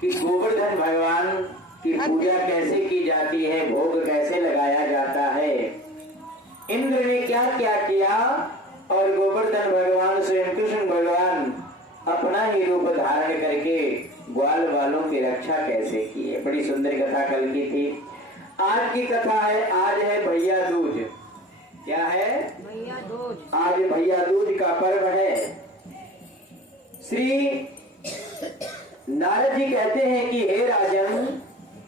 कि गोवर्धन भगवान की पूजा कैसे की जाती है, भोग कैसे लगाया जाता है, इंद्र ने क्या क्या किया और गोवर्धन भगवान स्वयं कृष्ण भगवान अपना ही रूप धारण करके ग्वाल वालों की रक्षा कैसे की है। बड़ी सुंदर कथा कल की थी। आज की कथा है, आज है भैया दूज। क्या है? भैया दूज। आज भैया दूज का पर्व है। श्री नारद जी कहते हैं कि हे राजन,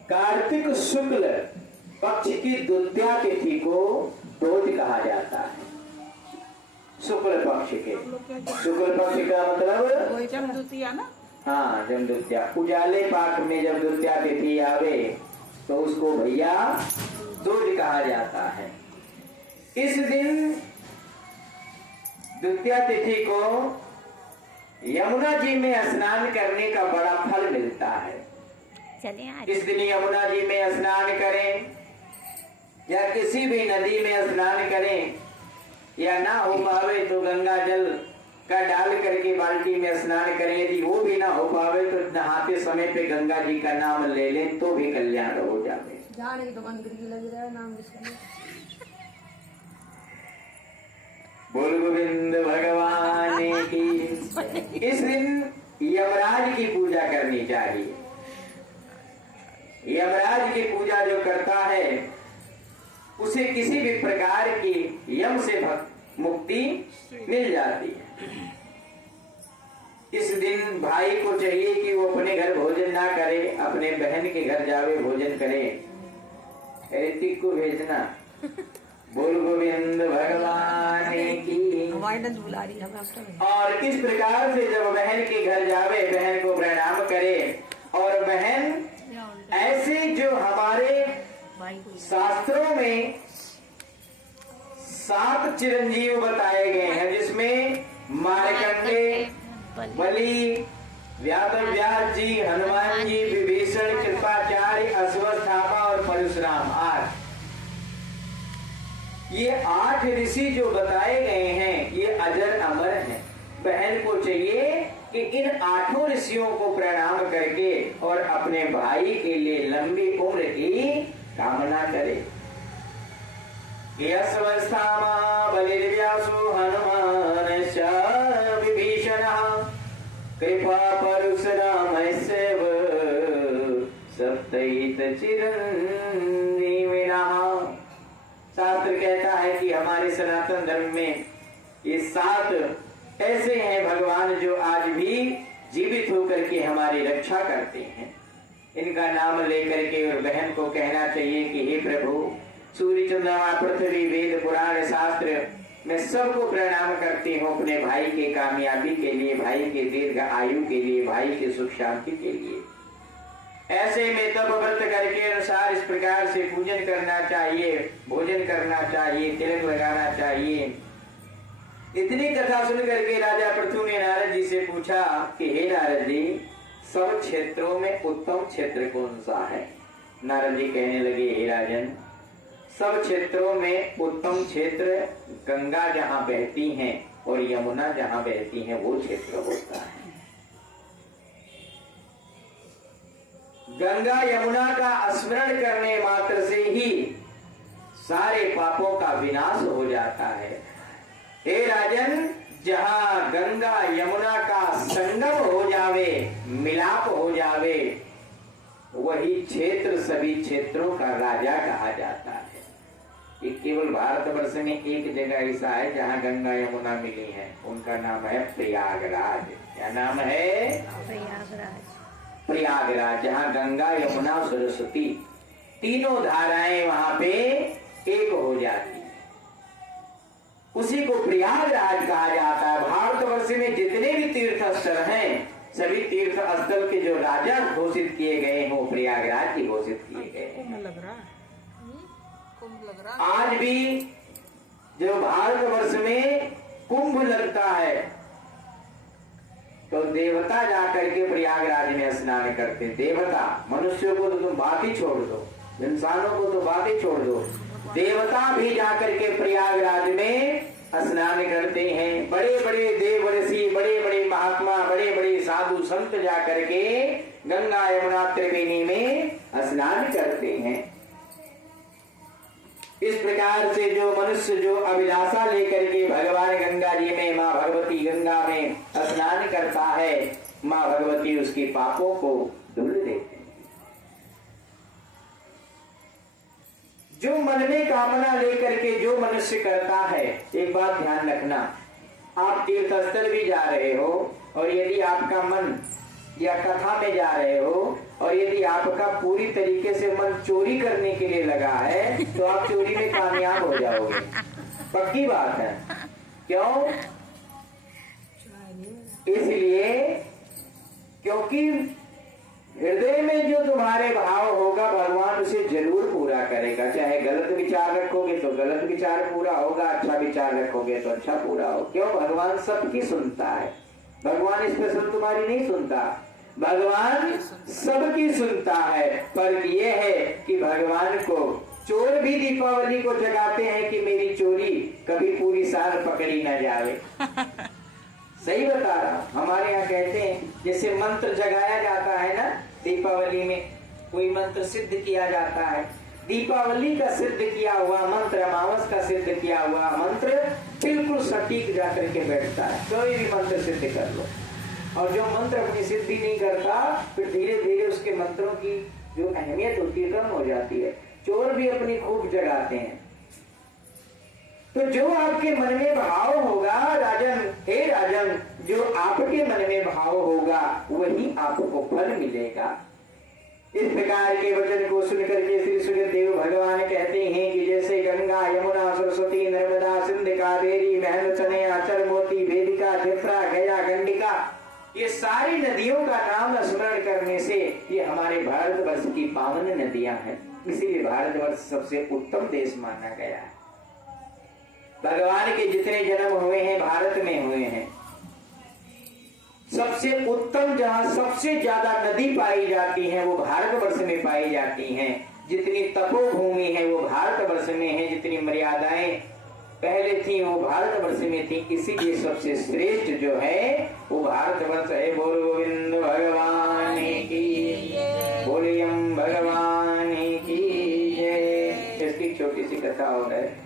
कार्तिक शुक्ल पक्ष की द्वितीया तिथि को दूज कहा जाता है। शुक्ल पक्ष के, शुक्ल पक्ष का मतलब जमदूतिया ना। हाँ, जमदूतिया। उजाले पाक में जब द्वितीया तिथि आवे तो उसको भैया दूज कहा जाता है। इस दिन द्वितीया तिथि को यमुना जी में स्नान करने का बड़ा फल मिलता है। इस दिन यमुना जी में स्नान करें या किसी भी नदी में स्नान करें, या ना हो पावे तो गंगा जल का डाल करके बाल्टी में स्नान करें। यदि वो भी ना हो पावे तो नहाते समय पे गंगा जी का नाम ले लें तो भी कल्याण हो जाए। जाने तो मंदिर की लग रहा है नाम। बोल गोविंद भगवान की। इस दिन यमराज की पूजा करनी चाहिए। यमराज की पूजा जो करता है उसे किसी भी प्रकार की यम से मुक्ति मिल जाती है। इस दिन भाई को चाहिए कि वो अपने घर भोजन ना करे, अपने बहन के घर जावे भोजन करे। ऋतिक को भेजना। बोल गोविंद भगवान की। बुला रही है। और इस प्रकार से जब बहन के घर जावे, बहन को प्रणाम करे। और बहन ऐसे जो हमारे शास्त्रों में 7 चिरंजीव बताए गए हैं, जिसमें मार्कंडे, बलि, व्यास जी, हनुमान जी, विभीषण, कृपाचार्य, अश्वत्थामा और परशुराम। 8 ये 8 ऋषि जो बताए गए हैं ये अजर अमर हैं। बहन को चाहिए कि इन 8 ऋषियों को प्रणाम करके और अपने भाई के लिए लंबी उम्र की कामना करे। अश्वत्थामा, बलिर्व्यासो, हनुमान, विभीषण, कृपा परशुराम, सप्तैत चिरंजीविनः। शास्त्र कहता है कि हमारे सनातन धर्म में ये 7 ऐसे हैं भगवान जो आज भी जीवित होकर के हमारी रक्षा करते हैं। इनका नाम लेकर के और बहन को कहना चाहिए कि हे प्रभु, सूर्य, चंद्रमा, पृथ्वी, वेद, पुराण, शास्त्र, मैं सबको प्रणाम करती हूँ अपने भाई के कामयाबी के लिए, भाई के दीर्घ आयु के लिए, भाई के सुख शांति के लिए। ऐसे में तप व्रत करके अनुसार इस प्रकार से पूजन करना चाहिए, भोजन करना चाहिए, तिलक लगाना चाहिए। इतनी कथा सुन करके राजा पृथु ने नारद जी से पूछा कि हे नारद जी, सब क्षेत्रों में उत्तम क्षेत्र कौन सा है? नारद जी कहने लगे, हे राजन, सब क्षेत्रों में उत्तम क्षेत्र गंगा जहाँ बहती हैं और यमुना जहाँ बहती हैं वो क्षेत्र होता है। गंगा यमुना का स्मरण करने मात्र से ही सारे पापों का विनाश हो जाता है। हे राजन, जहाँ गंगा यमुना का संगम हो जावे, मिलाप हो जावे, वही क्षेत्र सभी क्षेत्रों का राजा कहा जाता है। ये केवल भारतवर्ष में एक जगह ऐसा है जहाँ गंगा यमुना मिली है, उनका नाम है प्रयागराज। क्या नाम है? प्रयागराज। प्रयागराज, जहाँ गंगा यमुना सरस्वती तीनों धाराएं वहां पे एक हो जाती है, उसी को प्रयागराज कहा जाता है। भारतवर्ष में जितने भी तीर्थ स्थल हैं, सभी तीर्थ स्थल के जो राजा घोषित किए गए हैं वो प्रयागराज की घोषित किए गए हैं। आज भी जो भारतवर्ष में कुंभ लगता है तो देवता जाकर के प्रयागराज में स्नान करते। देवता, मनुष्यों को तो तुम बात ही छोड़ दो, इंसानों को तो बात ही छोड़ दो, देवता भी जाकर के प्रयागराज में स्नान करते हैं। बड़े बड़े देव ऋषि, बड़े बड़े महात्मा, बड़े बड़े साधु संत जा करके गंगा यमुना त्रिवेणी में स्नान करते हैं। इस प्रकार से जो मनुष्य जो अभिलाषा लेकर के भगवान गंगा जी में, माँ भगवती गंगा में स्नान करता है, माँ भगवती उसके पापों को धुल देते हैं। जो मन में कामना लेकर के जो मनुष्य करता है, एक बात ध्यान रखना, आप तीर्थ स्थल भी जा रहे हो और यदि आपका मन या कथा में जा रहे हो और यदि आपका पूरी तरीके से मन चोरी करने के लिए लगा है तो आप चोरी में कामयाब हो जाओगे, पक्की बात है। क्यों? इसलिए क्योंकि हृदय में जो तुम्हारे भाव होगा भगवान उसे जरूर पूरा करेगा। चाहे गलत विचार रखोगे तो गलत विचार पूरा होगा, अच्छा विचार रखोगे तो अच्छा पूरा होगा। क्यों? भगवान सबकी सुनता है। भगवान स्पेशल तुम्हारी नहीं सुनता, भगवान सबकी सुनता है। पर यह है कि भगवान को चोर भी दीपावली को जगाते हैं कि मेरी चोरी कभी पूरी साल पकड़ी ना जाए। सही बता रहा हूं। हमारे यहाँ कहते हैं जैसे मंत्र जगाया जाता है ना, दीपावली में कोई मंत्र सिद्ध किया जाता है, दीपावली का सिद्ध किया हुआ मंत्र, अमावस का सिद्ध किया हुआ मंत्र बिल्कुल सटीक जाकर के बैठता है। कोई भी मंत्र सिद्ध कर लो, और जो मंत्र अपनी सिद्धि नहीं करता फिर धीरे धीरे उसके मंत्रों की जो अहमियत होती है कम हो जाती है। चोर भी अपनी खूब जगाते हैं। तो जो आपके मन में भाव होगा राजन, हे राजन, जो आपके मन में भाव होगा वही आपको फल मिलेगा। इस प्रकार के वचन को सुनकर के श्री सुखदेव भगवान कहते हैं कि जैसे गंगा यमुना सरस्वती नर्मदा सिंध कावेरी महन तनया चरमोती वेदिका क्षिप्रा गया गंडिका, ये सारी नदियों का नाम स्मरण करने से ये हमारे भारतवर्ष की पावन नदियां हैं। इसीलिए भारतवर्ष सबसे उत्तम देश माना गया है। भगवान के जितने जन्म हुए हैं भारत में हुए हैं। सबसे उत्तम जहां सबसे ज्यादा नदी पाई जाती है वो भारतवर्ष में पाई जाती हैं। जितनी तपोभूमि है वो भारतवर्ष में है, जितनी मर्यादाएं पहले थी वो भारतवर्ष में थी। इसीलिए सबसे श्रेष्ठ जो है वो भारतवर्ष है। बोल गोविंद भगवान की, बोलियम भगवान की जय। इसकी छोटी सी कथा हो रही है।